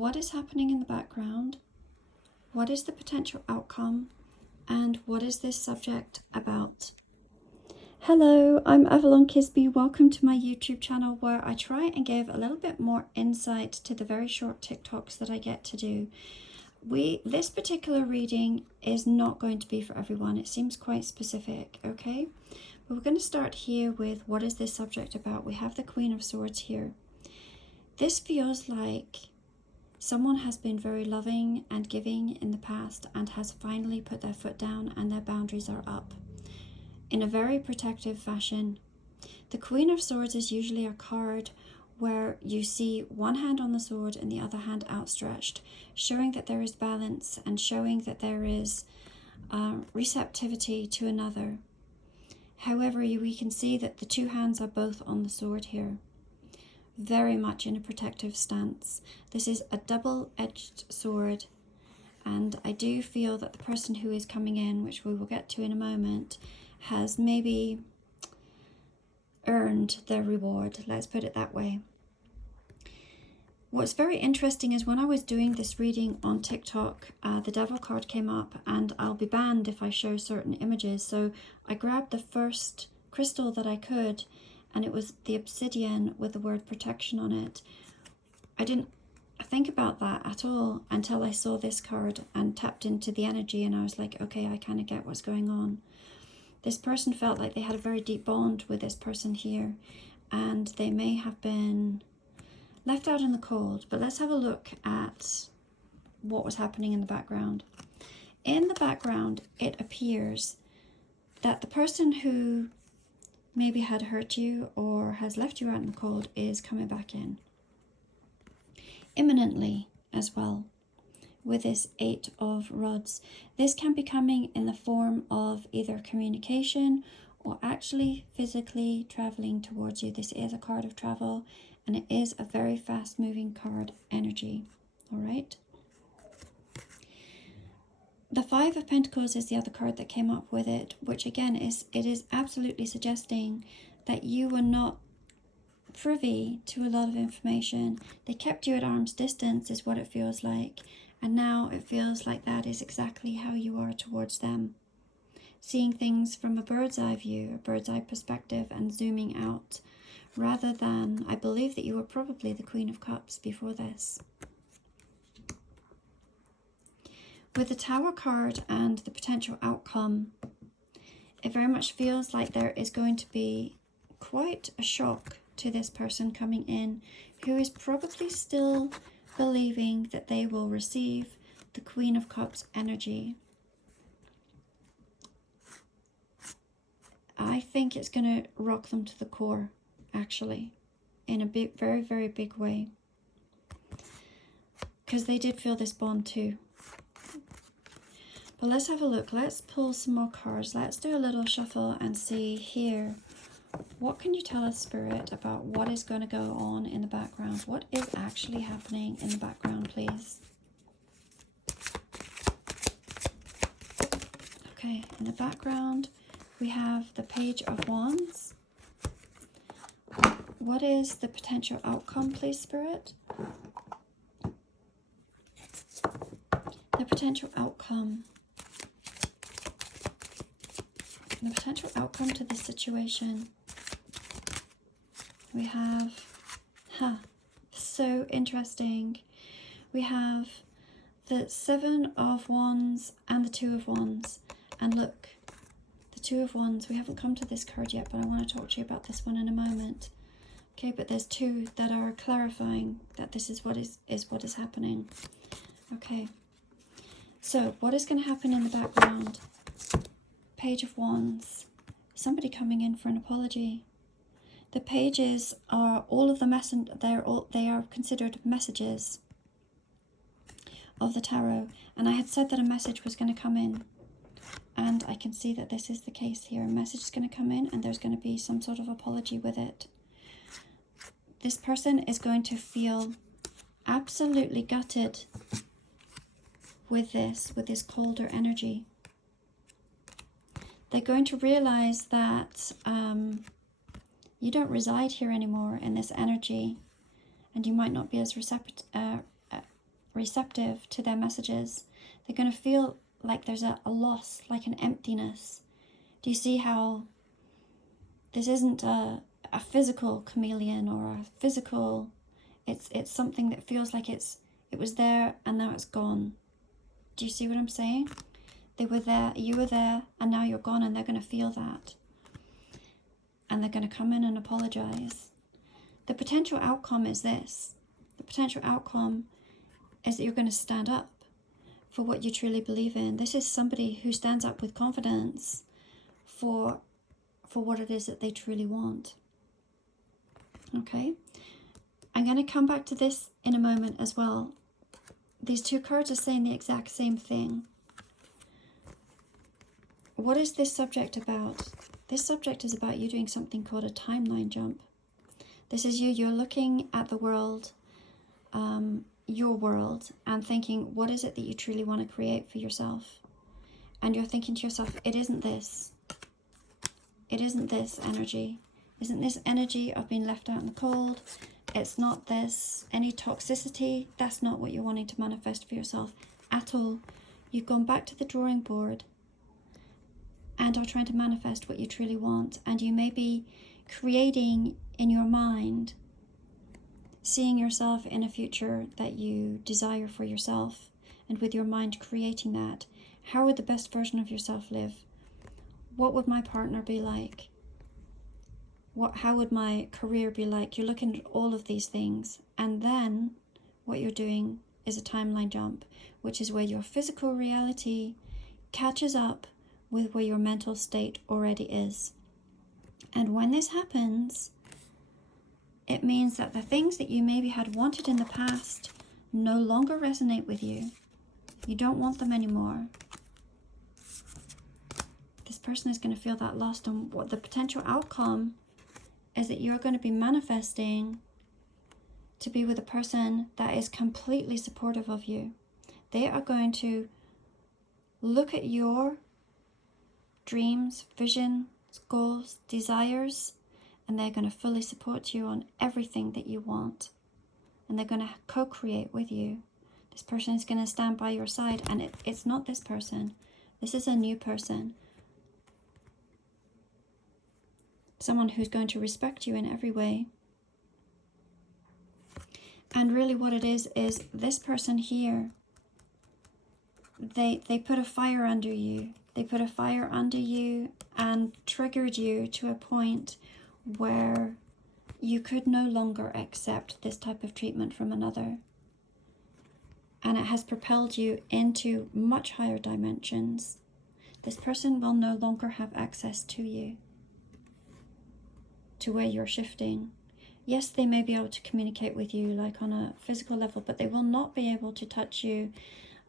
what is happening in the background, what is the potential outcome, and what is this subject about? Hello, I'm Avalon Kisby. Welcome to my YouTube channel where I try and give a little bit more insight to the very short TikToks that I get to do. This particular reading is not going to be for everyone. It seems quite specific, okay? But we're going to start here with what is this subject about. We have the Queen of Swords here. This feels like someone has been very loving and giving in the past and has finally put their foot down and their boundaries are up in a very protective fashion. The Queen of Swords is usually a card where you see one hand on the sword and the other hand outstretched, showing that there is balance and showing that there is receptivity to another. However, we can see that the two hands are both on the sword here, very much in a protective stance. This is a double-edged sword, and I do feel that the person who is coming in, which we will get to in a moment, has maybe earned their reward, let's put it that way. What's very interesting is when I was doing this reading on TikTok, the Devil card came up, and I'll be banned if I show certain images. So I grabbed the first crystal that I could, and it was the obsidian with the word protection on it. I didn't think about that at all until I saw this card and tapped into the energy, and I was like, okay, I kind of get what's going on. This person felt like they had a very deep bond with this person here, and they may have been left out in the cold. But let's have a look at what was happening in the background. In the background, it appears that the person who maybe had hurt you or has left you out in the cold is coming back in imminently as well, with this 8 of Rods. This can be coming in the form of either communication or actually physically traveling towards you. This is a card of travel, and it is a very fast moving card energy. All right. The 5 of Pentacles is the other card that came up with it, which again is absolutely suggesting that you were not privy to a lot of information. They kept you at arm's distance is what it feels like. And now it feels like that is exactly how you are towards them. Seeing things from a bird's eye view, a bird's eye perspective, and zooming out. Rather than, I believe that you were probably the Queen of Cups before this. With the Tower card and the potential outcome, it very much feels like there is going to be quite a shock to this person coming in, who is probably still believing that they will receive the Queen of Cups energy. I think it's going to rock them to the core, actually, in a big, very, very big way, because they did feel this bond too. But let's have a look. Let's pull some more cards. Let's do a little shuffle and see here. What can you tell us, Spirit, about what is going to go on in the background? What is actually happening in the background, please? Okay, in the background, we have the Page of Wands. What is the potential outcome, please, Spirit? The potential outcome. The potential outcome to this situation. We have, so interesting. We have the 7 of Wands and the 2 of Wands. And look, the 2 of Wands, we haven't come to this card yet, but I want to talk to you about this one in a moment. Okay, but there's 2 that are clarifying that this is what is happening. Okay, so what is going to happen in the background? Page of Wands, somebody coming in for an apology. The pages are all of the they are considered messages of the tarot, and I had said that a message was going to come in, and I can see that this is the case here. A message is going to come in, and there's going to be some sort of apology with it. This person is going to feel absolutely gutted with this colder energy. They're going to realize that you don't reside here anymore in this energy, and you might not be as receptive to their messages. They're going to feel like there's a loss, like an emptiness. Do you see how this isn't a physical chameleon or a physical, it's something that feels like it was there and now it's gone. Do you see what I'm saying? They were there, you were there, and now you're gone, and they're going to feel that. And they're going to come in and apologize. The potential outcome is this. The potential outcome is that you're going to stand up for what you truly believe in. This is somebody who stands up with confidence for what it is that they truly want. Okay? I'm going to come back to this in a moment as well. These two cards are saying the exact same thing. What is this subject about? This subject is about you doing something called a timeline jump. This is you're looking at the world, your world, and thinking, what is it that you truly want to create for yourself? And you're thinking to yourself, it isn't this. It isn't this energy. Isn't this energy of being left out in the cold? It's not this, any toxicity. That's not what you're wanting to manifest for yourself at all. You've gone back to the drawing board and are trying to manifest what you truly want. And you may be creating in your mind, seeing yourself in a future that you desire for yourself, and with your mind creating that. How would the best version of yourself live? What would my partner be like? How would my career be like? You're looking at all of these things, and then what you're doing is a timeline jump, which is where your physical reality catches up with where your mental state already is. And when this happens, it means that the things that you maybe had wanted in the past no longer resonate with you. You don't want them anymore. This person is going to feel that lost, and what the potential outcome is that you're going to be manifesting to be with a person that is completely supportive of you. They are going to look at your dreams, visions, goals, desires, and they're going to fully support you on everything that you want. And they're going to co-create with you. This person is going to stand by your side, and it's not this person. This is a new person. Someone who's going to respect you in every way. And really what it is this person here, they put a fire under you. They put a fire under you and triggered you to a point where you could no longer accept this type of treatment from another. And it has propelled you into much higher dimensions. This person will no longer have access to you, to where you're shifting. Yes, they may be able to communicate with you like on a physical level, but they will not be able to touch you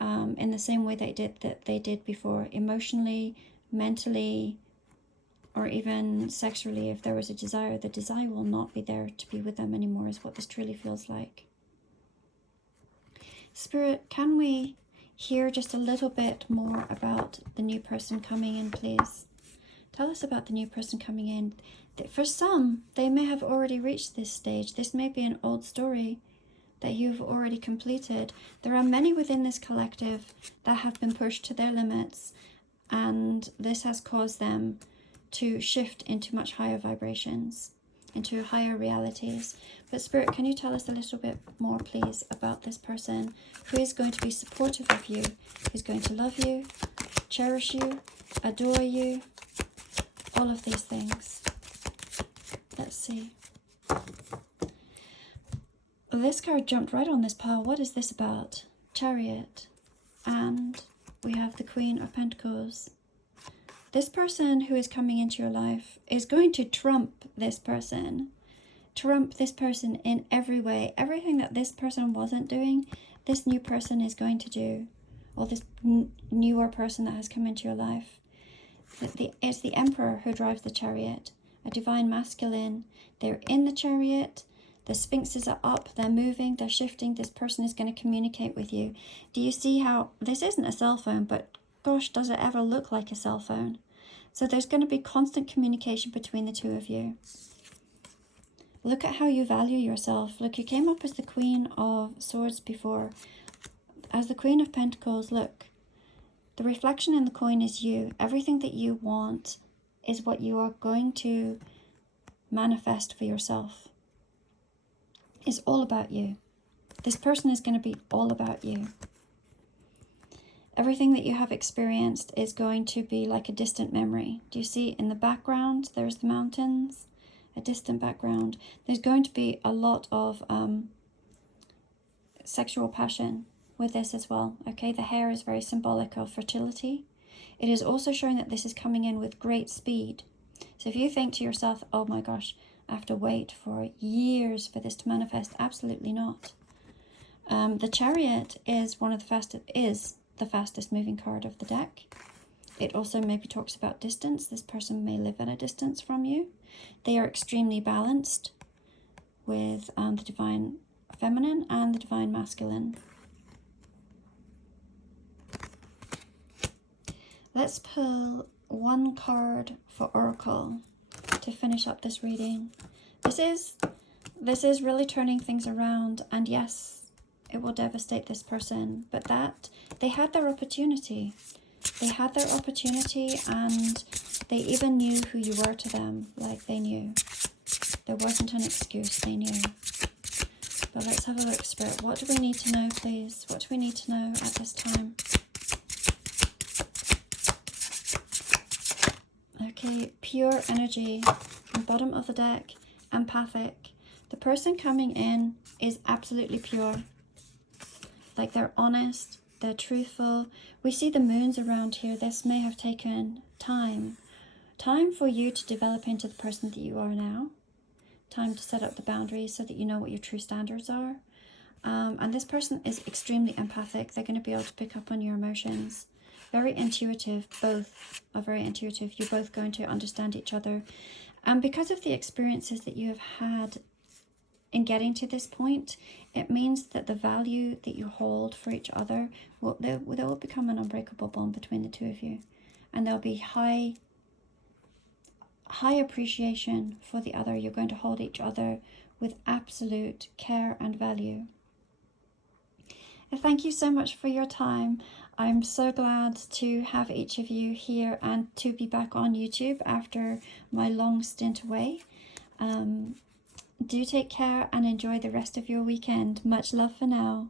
in the same way they did before, emotionally, mentally, or even sexually. If there was a desire, the desire will not be there to be with them anymore, is what this truly feels like. Spirit, can we hear just a little bit more about the new person coming in, please? Tell us about the new person coming in. For some, they may have already reached this stage. This may be an old story that you've already completed. There are many within this collective that have been pushed to their limits, and this has caused them to shift into much higher vibrations, into higher realities. But Spirit, can you tell us a little bit more, please, about this person who is going to be supportive of you, who's going to love you, cherish you, adore you, all of these things. Let's see. This card jumped right on this pile. What is this about? Chariot. And we have the Queen of Pentacles. This person who is coming into your life is going to trump this person. Trump this person in every way. Everything that this person wasn't doing, this new person is going to do. Or this newer person that has come into your life. It's the Emperor who drives the chariot. A divine masculine. They're in the chariot. The sphinxes are up. They're moving. They're shifting. This person is going to communicate with you. Do you see how this isn't a cell phone, but gosh, does it ever look like a cell phone? So there's going to be constant communication between the two of you. Look at how you value yourself. Look, you came up as the Queen of Swords before. as the Queen of Pentacles, look, the reflection in the coin is you. Everything that you want is what you are going to manifest for yourself. It's all about you. This person is going to be all about you. Everything that you have experienced is going to be like a distant memory. Do you see in the background, there's the mountains, a distant background. There's going to be a lot of sexual passion with this as well. Okay, the hair is very symbolic of fertility. It is also showing that this is coming in with great speed. So if you think to yourself, oh my gosh, I have to wait for years for this to manifest, absolutely not. The Chariot is one of the fastest moving card of the deck. It also maybe talks about distance. This person may live at a distance from you. They are extremely balanced with the Divine Feminine and the Divine Masculine. Let's pull one card for Oracle to finish up this reading. This is really turning things around, and yes, it will devastate this person, but that they had their opportunity. They had their opportunity, and they even knew who you were to them. Like, they knew. There wasn't an excuse, they knew. But let's have a look, Spirit. What do we need to know, please? What do we need to know at this time? Okay, pure energy. On the bottom of the deck, empathic. The person coming in is absolutely pure. Like, they're honest, they're truthful. We see the moons around here. This may have taken time. Time for you to develop into the person that you are now. Time to set up the boundaries so that you know what your true standards are. And this person is extremely empathic. They're going to be able to pick up on your emotions. Very intuitive. Both are very intuitive. You're both going to understand each other. And because of the experiences that you have had in getting to this point, it means that the value that you hold for each other, there will become an unbreakable bond between the two of you. And there'll be high appreciation for the other. You're going to hold each other with absolute care and value. And thank you so much for your time. I'm so glad to have each of you here and to be back on YouTube after my long stint away. Do take care and enjoy the rest of your weekend. Much love for now.